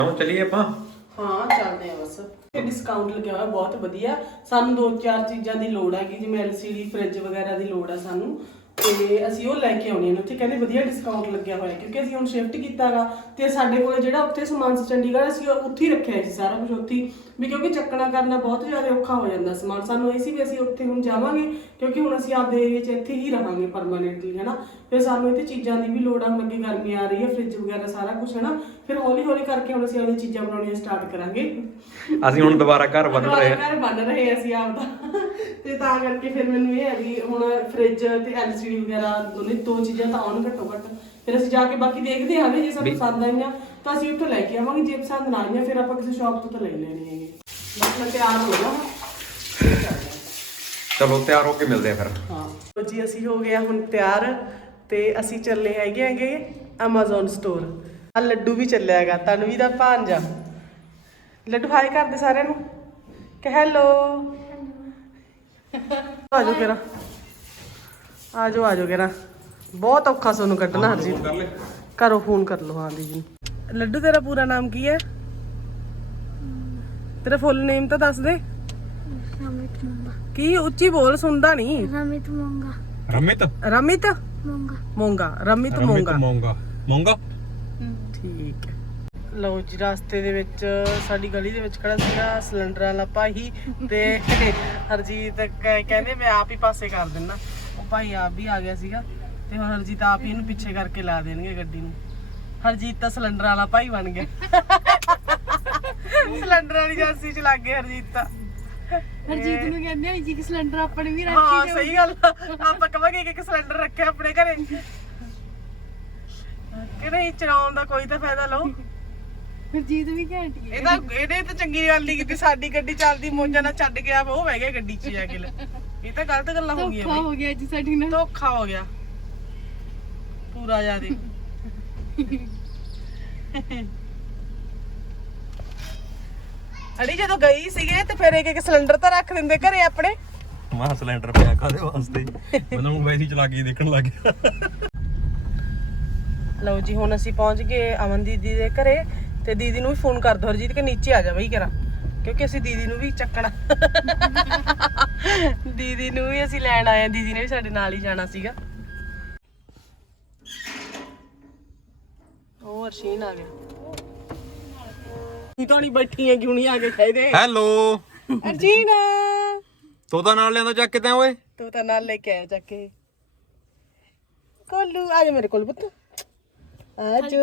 ਹੁਣ ਚੱਲੀਏ ਆਪਾਂ। ਹਾਂ ਚੱਲਦੇ ਆ ਬਸ। ਇਹ ਡਿਸਕਾਊਂਟ ਲੱਗਿਆ ਹੋਇਆ ਬਹੁਤ ਵਧੀਆ। ਸਾਨੂੰ 2-4 ਚੀਜ਼ਾਂ ਦੀ ਲੋੜ ਹੈਗੀ, ਜਿਵੇਂ LCD ਫ੍ਰਿਜ ਵਗੈਰਾ ਦੀ ਲੋੜ ਆ ਸਾਨੂੰ, ਤੇ ਅਸੀਂ ਉਹ ਲੈ ਕੇ ਆਉਣੀ ਨੇ ਉੱਥੇ। ਕਹਿੰਦੇ ਵਧੀਆ ਡਿਸਕਾਊਂਟ ਲੱਗਿਆ ਹੋਇਆ, ਕਿਉਂਕਿ ਅਸੀਂ ਹੁਣ ਸ਼ਿਫਟ ਕੀਤਾਗਾ ਤੇ ਸਾਡੇ ਕੋਲ ਜਿਹੜਾ ਉੱਥੇ ਸਮਾਨ ਸੀ ਚੰਡੀਗੜ੍ਹ, ਅਸੀਂ ਉੱਥੇ ਹੀ ਰੱਖਿਆ ਸੀ ਸਾਰਾ ਕੁਝ ਉੱਥੇ ਵੀ, ਕਿਉਂਕਿ ਚੱਕਣਾ ਕਰਨਾ ਬਹੁਤ ਜ਼ਿਆਦਾ ਔਖਾ ਹੋ ਜਾਂਦਾ ਸਮਾਨ। ਸਾਨੂੰ ਇਹ ਸੀ ਵੀ ਅਸੀਂ ਉੱਥੇ ਹੁਣ ਜਾਵਾਂਗੇ, ਕਿਉਂਕਿ ਹੁਣ ਅਸੀਂ ਆਪਦੇ ਏਰੀਆ 'ਚ ਇੱਥੇ ਹੀ ਰਹਾਂਗੇ ਪਰਮਾਨੈਂਟਲੀ, ਹੈ ਨਾ। ਫਿਰ ਸਾਨੂੰ ਇੱਥੇ ਚੀਜ਼ਾਂ ਦੀ ਵੀ ਲੋੜ ਆ। ਹੁਣ ਅੱਗੇ ਗਰਮੀ ਆ ਰਹੀ ਹੈ, ਫ੍ਰਿਜ ਵਗੈਰਾ ਸਾਰਾ ਕੁਝ, ਹੈ ਨਾ। ਫਿਰ ਹੌਲੀ ਹੌਲੀ ਕਰਕੇ ਹੁਣ ਅਸੀਂ ਆਪਦੀਆਂ ਚੀਜ਼ਾਂ ਬਣਾਉਣੀਆਂ ਸਟਾਰਟ ਕਰਾਂਗੇ। ਅਸੀਂ ਹੁਣ ਦੁਬਾਰਾ ਘਰ ਬਣ ਰਹੇ ਹਾਂ। ਘਰ ਬਣ ਰਹੇ ਅਸੀਂ ਆਪਦਾ, ਤੇ ਤਾਂ ਕਰਕੇ ਫਿਰ ਮੈਨੂੰ ਇਹ ਹੈ ਵੀ ਹੁਣ ਫ੍ਰਿਜ ਤੇ LCD ਵਗੈਰਾ ਦੋਨੇ 2 ਚੀਜ਼ਾਂ ਤਾਂ ਆਉਣ ਘੱਟੋ ਘੱਟ। ਫਿਰ ਅਸੀਂ ਜਾ ਕੇ ਬਾਕੀ ਦੇਖਦੇ ਆਂਗੇ, ਜੇ ਸਾਨੂੰ ਪਸੰਦ ਆਈਆਂ ਤਾਂ ਅਸੀਂ ਉੱਥੋਂ ਲੈ ਕੇ ਆਵਾਂਗੇ, ਜੇ ਪਸੰਦ ਨਾ ਆਈਆਂ ਫਿਰ ਆਪਾਂ ਕਿਸੇ ਸ਼ਾਪ ਤੋਂ ਤਾਂ ਲੈ ਲੈਣੀ ਹੈਗੀ। ਬਸ ਮੈਂ ਤਿਆਰ ਹੋ ਜਾ। ਚਲੋ ਤਿਆਰ ਹੋ ਕੇ ਮਿਲਦੇ ਆ ਫਿਰ। ਹਾਂ ਜੀ, ਅਸੀਂ ਹੋ ਗਏ ਹੁਣ ਤਿਆਰ ਤੇ ਅਸੀਂ ਚੱਲੇ ਹੈਗੇ Amazon ਸਟੋਰ। ਆ ਲੱਡੂ ਵੀ ਚੱਲਿਆ ਹੈਗਾ, ਤਨਵੀ ਦਾ ਭਾਂਜਾ। ਲੱਡੂ ਹਾਈ ਕਰਦੇ ਸਾਰਿਆਂ ਨੂੰ ਕਿ ਹੈਲੋ। ਆਜੋ ਕਿਰਾ, ਆਜੋ ਕਿਰਾ। ਬਹੁਤ ਔਖਾ ਸੋਨੂੰ ਕੱਢਣਾ। ਹਰਜੀਤ ਘਰੋਂ ਫੋਨ ਕਰ ਲਓ। ਹਾਂ ਦੀਦੀ। ਲੱਡੂ ਤੇਰਾ ਪੂਰਾ ਨਾਮ ਕੀ ਹੈ? ਤੇਰਾ ਫੁੱਲ ਨੇਮ ਤਾਂ ਦੱਸ ਦੇ। ਰਮਿਤ ਮੋਂਗਾ। ਕੀ? ਉੱਚੀ ਬੋਲ, ਸੁਣਦਾ ਨਹੀਂ। ਰਮਿਤ ਮੋਂਗਾ। ਰਮਿਤ ਮੋਂਗਾ। ਮੋਂਗਾ। ਰਮਿਤ ਮੋਂਗਾ। ਮੋਂਗਾ। ਠੀਕ ਹੈ। ਲਓ ਜੀ, ਰਸਤੇ ਦੇ ਵਿੱਚ ਸਾਡੀ ਗਲੀ ਦੇ ਵਿੱਚ ਖੜਾ ਸੀਗਾ ਸਿਲੰਡਰ ਵਾਲਾ ਭਾਈ, ਤੇ ਹਰਜੀਤ ਕਹਿੰਦੇ ਮੈਂ ਆਪ ਹੀ ਪਾਸੇ ਕਰ ਦਿੰਦਾ। ਉਹ ਭਾਈ ਆਪ ਵੀ ਆ ਗਿਆ ਸੀਗਾ, ਤੇ ਹੁਣ ਹਰਜੀਤ ਆਪ ਹੀ ਇਹਨੂੰ ਪਿੱਛੇ ਕਰਕੇ ਲਾ ਦੇਣਗੇ ਗੱਡੀ ਨੂੰ। ਹਰਜੀਤ ਤਾਂ ਸਿਲੰਡਰ ਵਾਲਾ ਭਾਈ ਬਣ ਗਿਆ। ਸਿਲੰਡਰ ਵਾਲੀ ਏਜੰਸੀ ਚ ਲੱਗ ਗਏ ਹਰਜੀਤ ਤਾਂ। ਹਰਜੀਤ ਨੂੰ ਕਹਿੰਦੇ ਆ ਜੀ ਕਿ ਸਿਲੰਡਰ ਆਪਣੇ ਵੀ ਰੱਖੀ ਹਾਂ ਸਹੀ ਗੱਲ ਆ। ਆਪਾਂ ਕਵਾਂਗੇ ਕਿ ਸਿਲੰਡਰ ਰੱਖਿਆ ਆਪਣੇ ਘਰੇ, ਕਿ ਨਹੀਂ ਚਲਾਉਣ ਦਾ ਕੋਈ ਤਾਂ ਫਾਇਦਾ ਲਓ। ਹਰਜੀਤ ਵੀ ਘੈਂਟ ਗਿਆ। ਇਹਨੇ ਤਾਂ ਚੰਗੀ ਗੱਲ ਨਹੀਂ ਕੀਤੀ। ਸਾਡੀ ਗੱਡੀ ਚੱਲਦੀ ਮੋਜਾਂ ਨਾਲ ਛੱਡ ਗਿਆ, ਉਹ ਬਹਿ ਗਿਆ ਗੱਡੀ 'ਚ ਜਾ ਕੇ। ਇਹ ਤਾਂ ਗਲਤ ਗੱਲਾਂ ਹੋ ਗਈਆਂ। ਧੋਖਾ ਹੋ ਗਿਆ ਜੀ ਸਾਡੀ ਨਾਲ। ਧੋਖਾ ਹੋ ਗਿਆ ਪੂਰਾ ਜ਼ਿਆਦੇ। ਅੜੀ ਜਦੋਂ ਗਈ ਸੀਗੇ ਤੇ ਫਿਰ ਇੱਕ ਸਿਲੰਡਰ ਤਾਂ ਰੱਖ ਦਿੰਦੇ ਘਰੇ ਆਪਣੇ। ਮਾਂ ਸਿਲੰਡਰ ਪਿਆ ਕਾਦੇ ਵਾਸਤੇ? ਮੈਨੂੰ ਵੈਸੇ ਹੀ ਚਲਾ ਕੇ ਦੇਖਣ ਲੱਗ ਗਿਆ। ਲਓ ਜੀ, ਹੁਣ ਅਸੀਂ ਪਹੁੰਚ ਗਏ ਅਮਨ ਦੀਦੀ ਦੇ ਘਰੇ, ਤੇ ਦੀਦੀ ਨੂੰ ਵੀ ਫੋਨ ਕਰ ਦੋ ਹਰਜੀਤ ਕਿ ਨੀਚੇ ਆ ਜਾ ਬਈ ਕਰਾਂ, ਕਿਉਂਕਿ ਅਸੀਂ ਦੀਦੀ ਨੂੰ ਵੀ ਚੱਕਣਾ। ਦੀਦੀ ਨੂੰ ਵੀ ਅਸੀਂ ਲੈਣ ਆਏ ਆ, ਦੀਦੀ ਨੇ ਵੀ ਸਾਡੇ ਨਾਲ ਹੀ ਜਾਣਾ ਸੀਗਾ। ਉਹ ਅਰਸ਼ੀਨ ਆ ਗਿਆ। ਤੂੰ ਤਾਂ ਨਹੀਂ ਬੈਠੀ ਹੈ, ਕਿਉਂ ਨਹੀਂ ਆ ਕੇ ਚਾਹੀਦੇ? ਹੈਲੋ ਅਰਸ਼ੀਨ, ਤੋਤਾ ਨਾਲ ਲਿਆਂਦਾ ਚੱਕ ਕੇ ਤੈਂ ਓਏ। ਤੂੰ ਤਾਂ ਨਾਲ ਲੈ ਕੇ ਆਇਆ ਚੱਕ ਕੇ। ਕੋਲੂ ਆ ਜਾ ਮੇਰੇ ਕੋਲ ਪੁੱਤ, ਆਜੋ।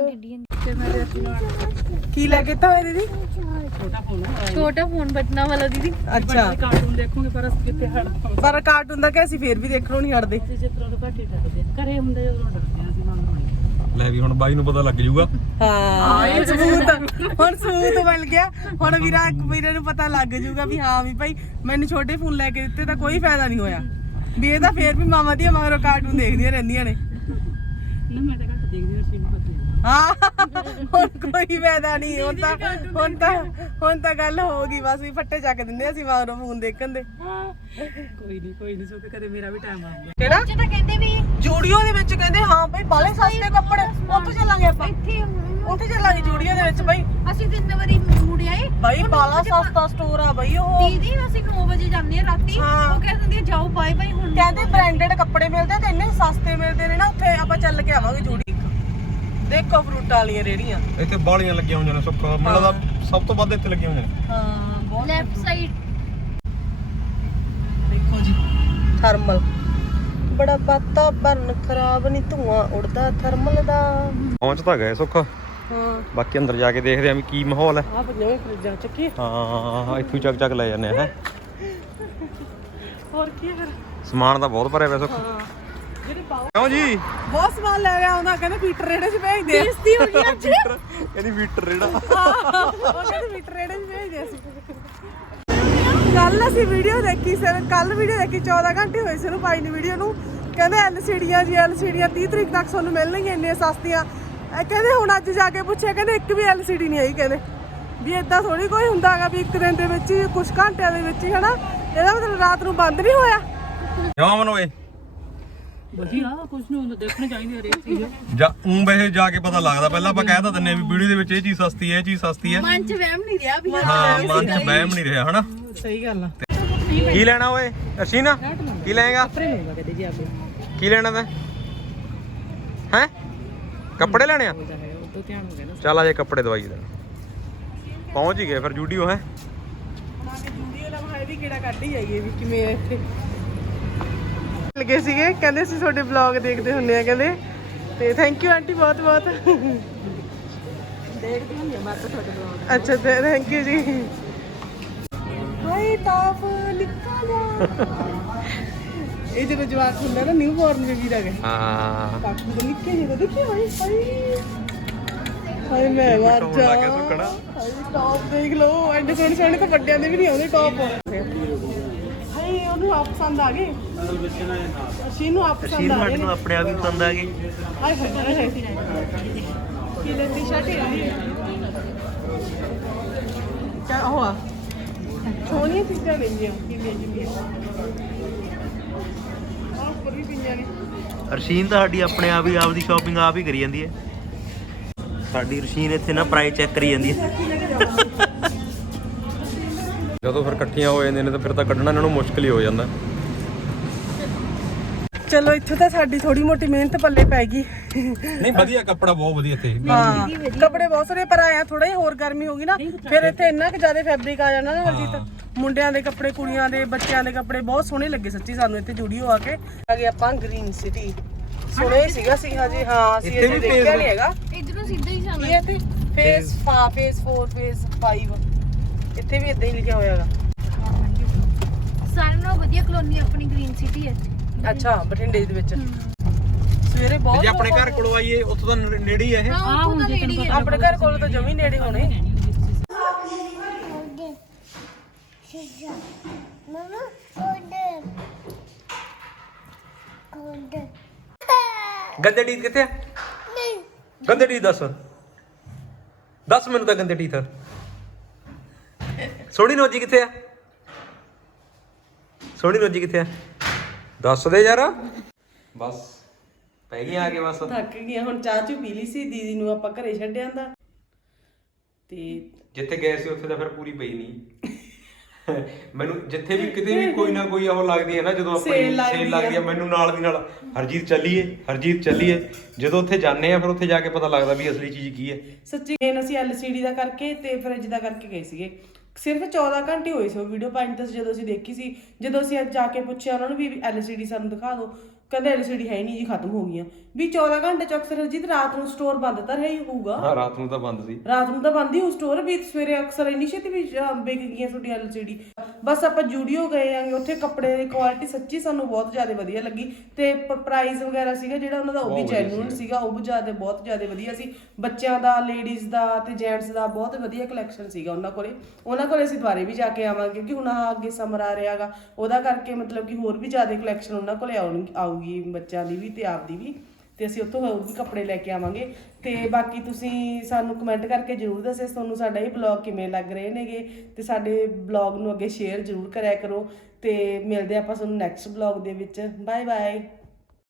ਕੀ ਲੈ ਕੇ ਤਾ ਹੋਏ ਦੀਦੀ? ਛੋਟਾ ਫੋਨ ਬਟਨਾ ਵਾਲਾ ਦੀਦੀ। ਅੱਛਾ, ਕਾਰਟੂਨ ਦੇਖੋਗੇ ਪਰ ਅਸੀਂ ਕਿੱਥੇ ਹਟਦੇ। ਪਰ ਕਾਰਟੂਨ ਦਾ ਕਿ ਅਸੀਂ ਫੇਰ ਵੀ ਦੇਖਣੋਂ ਨਹੀਂ ਹਟਦੇ। ਜਿਸ ਤਰ੍ਹਾਂ ਦਾ ਘੱਟ ਹੀ ਹਟਦੇ ਘਰੇ ਹੁੰਦੇ ਜਦੋਂ ਡਰਦੇ ਆ ਅਸੀਂ ਮੰਗ ਲਵਾਂਗੇ। ਲੈ ਵੀ ਹੁਣ ਬਾਈ ਨੂੰ ਪਤਾ ਲੱਗ ਜਾਊਗਾ। ਹਾਂ ਇਹ ਸਬੂਤ, ਹੁਣ ਸਬੂਤ ਮਿਲ ਗਿਆ। ਹੁਣ ਵੀਰੇ ਨੂੰ ਪਤਾ ਲੱਗ ਜਾਊਗਾ ਵੀ ਹਾਂ ਵੀ ਭਾਈ ਮੈਨੂੰ ਛੋਟੇ ਫੋਨ ਲੈ ਕੇ ਦਿੱਤੇ ਤਾਂ ਕੋਈ ਫਾਇਦਾ ਨਹੀਂ ਹੋਇਆ, ਵੀ ਇਹ ਤਾਂ ਫੇਰ ਵੀ ਮਾਮਾ ਦੀਆਂ ਮਗਰੋਂ ਕਾਰਟੂਨ ਦੇਖਦੀਆਂ ਰਹਿੰਦੀਆਂ ਨੇ। ਨਾ ਮੈਂ ਤਾਂ ਘੱਟ ਦੇਖਦੀ ਹਾਂ, ਸ਼ੀਨ ਪਤਾ ਹਾਂ ਹੁਣ ਕੋਈ ਫਾਇਦਾ ਨਹੀਂ। ਹੁਣ ਤਾਂ ਗੱਲ ਹੋ ਗਈ ਬਸ, ਵੀ ਫੱਟੇ ਚੱਕ ਦਿੰਦੇ ਅਸੀਂ ਮਗਰੋਂ ਫੋਨ ਦੇਖਣ ਦੇ। ਕੋਈ ਨਹੀਂ ਸੁੱਕ ਕਦੇ ਮੇਰਾ ਵੀ ਟਾਈਮ ਆਉਂਦਾ। ਕਿਹੜਾ ਤਾਂ ਕਹਿੰਦੇ ਵੀ ਜੂਡੀਓ ਦੇ ਵਿੱਚ ਕਹਿੰਦੇ ਹਾਂ ਭਾਈ ਬਾਲੇ ਸਸਤੇ ਕੱਪੜੇ, ਉੱਥੇ ਚੱਲਾਂਗੇ ਆਪਾਂ। ਉੱਥੇ ਚੱਲਾਂਗੇ ਜੂਡੀਓ ਦੇ ਵਿੱਚ ਬਾਈ। ਅਸੀਂ 3 ਵਾਰੀ ਮੁੜੇ ਆਏ ਬਾਈ ਬਾਲਾ ਸਸਤਾ ਸਟੋਰ ਆ ਬਾਈ ਉਹ। ਦੀਦੀ ਅਸੀਂ 9 ਵਜੇ ਜਾਂਦੇ ਆ ਰਾਤੀ। ਉਹ ਕਹਿੰਦੇ ਜਾਓ ਬਾਏ ਬਾਏ। ਹੁਣ ਕਹਿੰਦੇ ਬ੍ਰਾਂਡਡ ਕੱਪੜੇ ਮਿਲਦੇ ਤੇ ਇੰਨੇ ਸਸਤੇ ਮਿਲਦੇ ਨੇ ਨਾ, ਉੱਥੇ ਆਪਾਂ ਚੱਲ ਕੇ ਆਵਾਂਗੇ ਜੂਡੀ। ਦੇਖੋ ਫਰੂਟਾਂ ਵਾਲੀਆਂ ਰੇੜੀਆਂ ਇੱਥੇ ਬਾਲੀਆਂ ਲੱਗੀਆਂ ਹੋਈਆਂ ਨੇ ਸੁੱਕਾ, ਮੈਨੂੰ ਲੱਗਦਾ ਸਭ ਤੋਂ ਵੱਧ ਇੱਥੇ ਲੱਗੀਆਂ ਹੋਈਆਂ ਨੇ। ਹਾਂ ਬਹੁਤ। ਲੈਫਟ ਸਾਈਡ ਦੇਖੋ ਜੀ, ਥਰਮਲ। ਬੜਾ ਵਾਤਾਵਰਨ ਖਰਾਬ ਨਹੀਂ, ਧੂਆਂ ਉੜਦਾ ਥਰਮਲ ਦਾ। ਪਹੁੰਚ ਤਾਂ ਗਏ ਸੁੱਖ, ਹਾਂ ਬਾਕੀ ਅੰਦਰ ਜਾ ਕੇ ਦੇਖਦੇ ਆਂ ਵੀ ਕੀ ਮਾਹੌਲ ਹੈ। ਆ ਬੰਨੇ ਫਰਿੱਜਾਂ ਚੱਕੀ। ਹਾਂ ਇੱਥੋਂ ਚੱਕ ਲੈ ਜਾਂਦੇ ਆ। ਹੋਰ ਕੀ ਹੈ ਫਿਰ? ਸਮਾਨ ਤਾਂ ਬਹੁਤ ਭਰਿਆ ਪਿਆ ਸੁੱਖ। ਹਾਂ ਜਿਹੜੇ ਪਾਓ ਕਿਉਂ ਜੀ? ਬਹੁਤ ਸਮਾਨ ਲੈ ਗਿਆ ਆਉਂਦਾ, ਕਹਿੰਦੇ ਪੀਟਰ ਰੇੜੇ 'ਚ ਭੇਜ ਦੇ। ਬੇਇੱਜ਼ਤੀ ਹੋ ਗਈ ਅੱਜ। ਇਹਦੀ ਮੀਟਰ ਰੇੜਾ। ਉਹ ਕਹਿੰਦੇ ਪੀਟਰ ਰੇੜੇ 'ਚ ਭੇਜ ਦੇ। ਅਸੀਂ ਕੱਲ ਅਸੀਂ ਵੀਡੀਓ ਦੇਖੀ ਸੀ, 14 ਘੰਟੇ ਹੋਏ ਸੀ ਉਹਨੂੰ ਪਾਈ ਨੂੰ ਵੀਡੀਓ ਨੂੰ। ਕਹਿੰਦੇ LCDਆਂ 30 ਤਰੀਕ ਤੱਕ ਤੁਹਾਨੂੰ ਮਿਲਣਗੀਆਂ ਇੰਨੀਆਂ ਸਸਤੀਆਂ। ਕਹਿੰਦੇ ਹੁਣ ਅੱਜ ਜਾ ਕੇ ਪੁੱਛਿਆ, ਕਹਿੰਦੇ ਇੱਕ ਵੀ LCD ਨਹੀਂ ਆਈ। ਕਹਿੰਦੇ ਵੀ ਇਦਾਂ ਥੋੜੀ ਕੋਈ ਹੁੰਦਾ ਹੈਗਾ ਵੀ ਇੱਕ ਦਿਨ ਦੇ ਵਿੱਚ ਹੀ, ਕੁਝ ਘੰਟਿਆਂ ਦੇ ਵਿੱਚ ਹੀ, ਹਨਾ। ਇਹਦਾ ਮਤਲਬ ਰਾਤ ਨੂੰ ਬੰਦ ਨਹੀਂ ਹੋਇਆ। ਕਿਉਂ ਮਨ ਓਏ? ਵਧੀਆ ਕੁਝ ਨਹੀਂ ਹੁੰਦਾ, ਦੇਖਣੇ ਚਾਹੀਦੇ ਹਰੇਕ ਚੀਜ਼। ਜਾਂ ਵੈਸੇ ਜਾ ਕੇ ਪਤਾ ਲੱਗਦਾ, ਪਹਿਲਾਂ ਆਪਾਂ ਕਹਿ ਤਾਂ ਦਿੰਨੇ ਵੀ ਵੀਡੀਓ ਦੇ ਵਿੱਚ ਇਹ ਚੀਜ਼ ਸਸਤੀ ਹੈ, ਇਹ ਚੀਜ਼ ਸਸਤੀ ਹੈ, ਮਨ ਚ ਵਹਿਮ ਨਹੀਂ ਰਿਹਾ ਵੀ ਹਾਂ ਮਨ 'ਚ ਵਹਿਮ ਨਹੀਂ ਰਿਹਾ ਹਨਾ। ਸਹੀ ਗੱਲ ਆ। ਕੀ ਲੈਣਾ ਓਏ ਅਰਸ਼ੀਨਾ, ਕੀ ਲਏਗਾ? ਕੱਪੜੇ ਲੈਣਾ ਕਦੇ ਜੀ ਆਪੇ ਕੀ ਲੈਣਾ ਤੈਂ? ਹੈ ਕੱਪੜੇ ਲੈਣੇ ਆ? ਉਹ ਤੋਂ ਧਿਆਨ ਹੋ ਗਿਆ ਨਾ। ਚੱਲ ਆ ਜੇ ਕੱਪੜੇ ਦਵਾਈ ਦੇ ਪਹੁੰਚ ਹੀ ਗਏ ਫਿਰ ਜੂਡੀਓ ਹੈ। ਬਣਾ ਕੇ ਜੂਡੀਓ ਲਵਾਏ ਵੀ ਕਿਹੜਾ ਕੱਢ ਹੀ ਜਾਈਏ ਵੀ ਕਿਵੇਂ ਇੱਥੇ ਲੱਗੇ ਸੀਗੇ, ਕਹਿੰਦੇ ਅਸੀਂ ਤੁਹਾਡੇ ਵਲੌਗ ਦੇਖਦੇ ਹੁੰਦੇ ਆ ਕਹਿੰਦੇ, ਤੇ ਥੈਂਕ ਯੂ ਆਂਟੀ ਬਹੁਤ ਬਹੁਤ। ਦੇਖਦੀ ਹੁੰਦੀ ਮੈਂ ਤਾਂ ਤੁਹਾਡੇ ਬਲੌਗ। ਅੱਛਾ ਤੇ ਥੈਂਕ ਯੂ ਜੀ। ਹਾਏ ਟਾਪ ਨਿੱਕਾ ਇਹ ਜਦੋਂ ਜਵਾਕ ਹੁੰਦਾ ਨਾ ਨਿਊ ਬੋਰਨ ਬੇਬੀ ਦਾ ਹਾਂ ਕਾਕੂ ਦੇ ਨਿੱਕੇ ਜਿਹੇ ਦਾ ਦੇਖੀ ਹਾਏ ਹਾਏ ਹਾਏ ਮੈਂ ਮਰ ਹੋਣ ਜਾ। ਲੱਗ ਗਿਆ ਸੁੱਕਣਾ। ਹਾਏ ਟਾਪ ਦੇਖ ਲਓ, ਐਡੇ ਸੋਹਣੇ ਸੋਹਣੇ ਤਾਂ ਵੱਡਿਆਂ ਦੇ ਵੀ ਨਹੀਂ ਆਉਂਦੇ ਟਾਪ। ਹਾਏ ਉਹਨੂੰ ਆਪ ਪਸੰਦ ਆ ਗਏ, ਅਸ਼ੀ ਨੂੰ ਆਪ ਪਸੰਦ ਆ ਗਏ, ਆਪਣੇ ਆਪ ਹੀ ਪਸੰਦ ਆ ਗਈ। ਹਾਏ ਹਾਏ ਹਾਏ ਹਾਏ ਕੀ ਲੈ ਟੀ-ਸ਼ਰਟ ਹੈ ਕਿਆ ਹੋਆ ਸੋਹਣੀਆਂ ਚੀਜ਼ਾਂ ਲੈਂਦੀਆਂ ਕਿੰਨੀਆਂ ਜਿੰਨੀਆਂ ਆਹ ਪਰ ਵੀ ਪਿੰਨੀਆਂ ਨੇ। ਰਸ਼ੀਨ ਤਾਂ ਸਾਡੀ ਆਪਣੇ ਆਪ ਹੀ ਆਪਦੀ ਸ਼ਾਪਿੰਗ ਆਪ ਹੀ ਕਰੀ ਜਾਂਦੀ ਹੈ। ਸਾਡੀ ਰਸ਼ੀਨ ਇੱਥੇ ਨਾ ਪ੍ਰਾਈਸ ਚੈੱਕ ਕਰੀ ਜਾਂਦੀ ਹੈ। ਜਦੋਂ ਫਿਰ ਇਕੱਠੀਆਂ ਹੋ ਜਾਂਦੀਆਂ ਨੇ ਤਾਂ ਫਿਰ ਤਾਂ ਕੱਢਣਾ ਇਹਨਾਂ ਨੂੰ ਮੁਸ਼ਕਿਲ ਹੀ ਹੋ ਜਾਂਦਾ। ਚਲੋ ਇੱਥੋਂ ਤਾਂ ਸਾਡੀ ਥੋੜੀ ਮੋਟੀ ਮਿਹਨਤ ਪੱਲੇ ਪੈ ਗਈ। ਨਹੀਂ ਵਧੀਆ ਕੱਪੜਾ ਬਹੁਤ ਵਧੀਆ ਇੱਥੇ। ਹਾਂ ਕੱਪੜੇ ਬਹੁਤ ਸਾਰੇ, ਪਰ ਆਇਆ ਥੋੜਾ ਜਿਹਾ ਹੋਰ ਗਰਮੀ ਹੋ ਗਈ ਨਾ, ਫਿਰ ਇੱਥੇ ਇੰਨਾ ਕਿ ਜ਼ਿਆਦਾ ਫੈਬਰਿਕ ਆ ਜਾਣਾ ਨਾ ਹਰਜੀਤ। ਮੁੰਡਿਆਂ ਦੇ ਕੱਪੜੇ, ਕੁੜੀਆਂ ਦੇ, ਬੱਚਿਆਂ ਦੇ ਕੱਪੜੇ ਬਹੁਤ ਸੋਹਣੇ ਲੱਗੇ ਸੱਚੀ ਸਾਨੂੰ ਇੱਥੇ ਜੂਡੀਓ ਆ ਕੇ। ਆ ਗਏ ਆਪਾਂ ਗ੍ਰੀਨ ਸਿਟੀ, ਸੋਹਣਾ ਹੀ ਸੀਗਾ ਸੀ ਹਜੇ। ਹਾਂ ਅਸੀਂ ਇਹ ਦੇਖਿਆ ਨਹੀਂ ਹੈਗਾ, ਇਧਰੋਂ ਸਿੱਧਾ ਹੀ ਜਾਣਾ। ਕੀ ਹੈ ਤੇ ਫੇਸ 4 ਫੇਸ 5 ਇੱਥੇ ਵੀ ਇਦਾਂ ਹੀ ਲਿਖਿਆ ਹੋਇਆ ਹੈਗਾ। ਸਾਰਿਆਂ ਨਾਲੋਂ ਵਧੀਆ ਕਲੋਨੀ ਆਪਣੀ ਗ੍ਰੀਨ ਸਿਟੀ ਹੈ। ਅੱਛਾ ਬਠਿੰਡੇ ਦੇ ਵਿੱਚ ਸਵੇਰੇ ਬਹੁਤ ਜੇ ਆਪਣੇ ਘਰ ਕੋਲ ਆਈਏ ਉੱਥੋਂ ਤਾਂ ਨੇੜੇ ਹੀ ਹੈ ਇਹ। ਹਾਂ ਉਹ ਤਾਂ ਨੇੜੇ ਹੀ ਹੈ। ਆਪਣੇ ਘਰ ਕੋਲ ਤਾਂ ਜਮੀ ਨੇੜੇ ਹੋਣੇ। ਗੰਦੇ ਟੀਥ ਕਿੱਥੇ ਆ? ਗੰਦੇ ਟੀਥ ਦੱਸ ਮੈਨੂੰ ਤਾਂ ਗੰਦੇ ਟੀਥ। ਸੋਹਣੀ ਨੋਜੀ ਕਿੱਥੇ ਆ? ਸੋਹਣੀ ਨੋਜੀ ਕਿੱਥੇ ਆ? ਦੱਸ ਦੇ ਯਾਰ। ਬਸ ਪੈ ਗਈ ਆ ਕੇ ਬਸ। ਥੱਕ ਗਈਆਂ ਹੁਣ, ਚਾਹ ਚੂ ਪੀ ਲਈ ਸੀ, ਦੀਦੀ ਨੂੰ ਆਪਾਂ ਘਰੇ ਛੱਡ ਆਂਦਾ ਤੇ ਜਿੱਥੇ ਗਏ ਸੀ ਉੱਥੇ ਤਾਂ ਫਿਰ ਪੂਰੀ ਪਈ ਨਹੀਂ। ਮੈਨੂੰ ਜਿੱਥੇ ਵੀ ਕਿਤੇ ਵੀ ਕੋਈ ਨਾ ਕੋਈ ਉਹ ਲੱਗਦੀ ਹੈ ਨਾ, ਜਦੋਂ ਆਪਣੀ ਸੇਲ ਲੱਗਦੀ ਹੈ ਮੈਨੂੰ ਨਾਲ ਦੀ ਨਾਲ ਹਰਜੀਤ ਚੱਲੀਏ। ਜਦੋਂ ਉੱਥੇ ਜਾਂਦੇ ਆ ਫਿਰ ਉੱਥੇ ਜਾ ਕੇ ਪਤਾ ਲੱਗਦਾ ਵੀ ਅਸਲੀ ਚੀਜ਼ ਕੀ ਹੈ। ਸੱਚੀ ਮੇਨ ਅਸੀਂ LCD ਦਾ ਕਰਕੇ ਤੇ ਫ੍ਰਿਜ ਦਾ ਕਰਕੇ ਗਏ ਸੀਗੇ। ਸਿਰਫ 14 ਘੰਟੇ ਹੋਏ ਸੀ ਉਹ ਵੀਡੀਓ ਪਾਉਣ ਤੋਂ ਜਦੋਂ ਅਸੀਂ ਦੇਖੀ ਸੀ। ਜਦੋਂ ਅਸੀਂ ਅੱਜ ਜਾ ਕੇ ਪੁੱਛਿਆ ਉਹਨਾਂ ਨੂੰ ਵੀ LCD ਸਾਨੂੰ ਦਿਖਾ ਦਿਓ, ਕਹਿੰਦੇ LCD ਹੈ ਨਹੀਂ ਜੀ, ਖਤਮ ਹੋ ਗਈਆਂ। ਵੀ 14 ਘੰਟੇ ਚ ਅਕਸਰ ਹਰਜੀਤ ਰਾਤ ਨੂੰ ਸਟੋਰ ਬੰਦ ਤਾਂ ਹੈ ਹੀ ਹੋਊਗਾ। ਹਾਂ ਰਾਤ ਨੂੰ ਤਾਂ ਬੰਦ ਸੀ। ਰਾਤ ਨੂੰ ਤਾਂ ਬੰਦ ਹੀ ਹੋ ਸਟੋਰ, ਵੀ ਸਵੇਰੇ ਅਕਸਰ ਇੰਨੀ ਛੇਤੀ ਵੀ ਵਿਕ ਗਈਆਂ ਤੁਹਾਡੀ LCD। ਬਸ ਆਪਾਂ ਜੂਡੀਓ ਗਏ ਆਂਗੇ, ਉੱਥੇ ਕੱਪੜੇ ਦੀ ਕੁਆਲਿਟੀ ਸੱਚੀ ਸਾਨੂੰ ਬਹੁਤ ਜ਼ਿਆਦਾ ਵਧੀਆ ਲੱਗੀ ਤੇ ਪ੍ਰਾਈਸ ਵਗੈਰਾ ਸੀਗਾ ਜਿਹੜਾ ਉਹਨਾਂ ਦਾ ਉਹ ਵੀ ਜੈਨੂਇਨ ਸੀਗਾ, ਉਹ ਵੀ ਬਹੁਤ ਜ਼ਿਆਦਾ ਵਧੀਆ ਸੀ। ਬੱਚਿਆਂ ਦਾ, ਲੇਡੀਜ਼ ਦਾ ਤੇ ਜੈਂਟਸ ਦਾ ਬਹੁਤ ਵਧੀਆ ਕਲੈਕਸ਼ਨ ਸੀਗਾ ਉਹਨਾਂ ਕੋਲੇ ਅਸੀਂ ਦੁਬਾਰੇ ਵੀ ਜਾ ਕੇ ਆਵਾਂਗੇ ਕਿਉਂਕਿ ਹੁਣ ਅੱਗੇ ਸਮਰ ਆ ਰਿਹਾ ਹੈਗਾ, ਉਹਦਾ ਕਰਕੇ ਮਤਲਬ ਕਿ ਹੋਰ ਵੀ ਜ਼ਿਆਦਾ ਕਲੈਕਸ਼ਨ ਉਹਨਾਂ ਕੋਲੇ ਆਊਗੀ ਬੱਚਿਆਂ ਦੀ ਵੀ ਤੇ ਆਪ ਦੀ ਵੀ, ਤੇ ਅਸੀਂ ਉੱਥੋਂ ਹੋਰ ਵੀ ਕੱਪੜੇ ਲੈ ਕੇ ਆਵਾਂਗੇ। ਤੇ ਬਾਕੀ ਤੁਸੀਂ ਸਾਨੂੰ ਕਮੈਂਟ ਕਰਕੇ ਜ਼ਰੂਰ ਦੱਸਿਓ ਤੁਹਾਨੂੰ ਸਾਡਾ ਇਹ ਬਲੌਗ ਕਿਵੇਂ ਲੱਗ ਰਹੇ ਨੇਗੇ, ਤੇ ਸਾਡੇ ਬਲੌਗ ਨੂੰ ਅੱਗੇ ਸ਼ੇਅਰ ਜ਼ਰੂਰ ਕਰਿਆ ਕਰੋ। ਤੇ ਮਿਲਦੇ ਆਪਾਂ ਤੁਹਾਨੂੰ ਨੈਕਸਟ ਬਲੌਗ ਦੇ ਵਿੱਚ। Bye bye.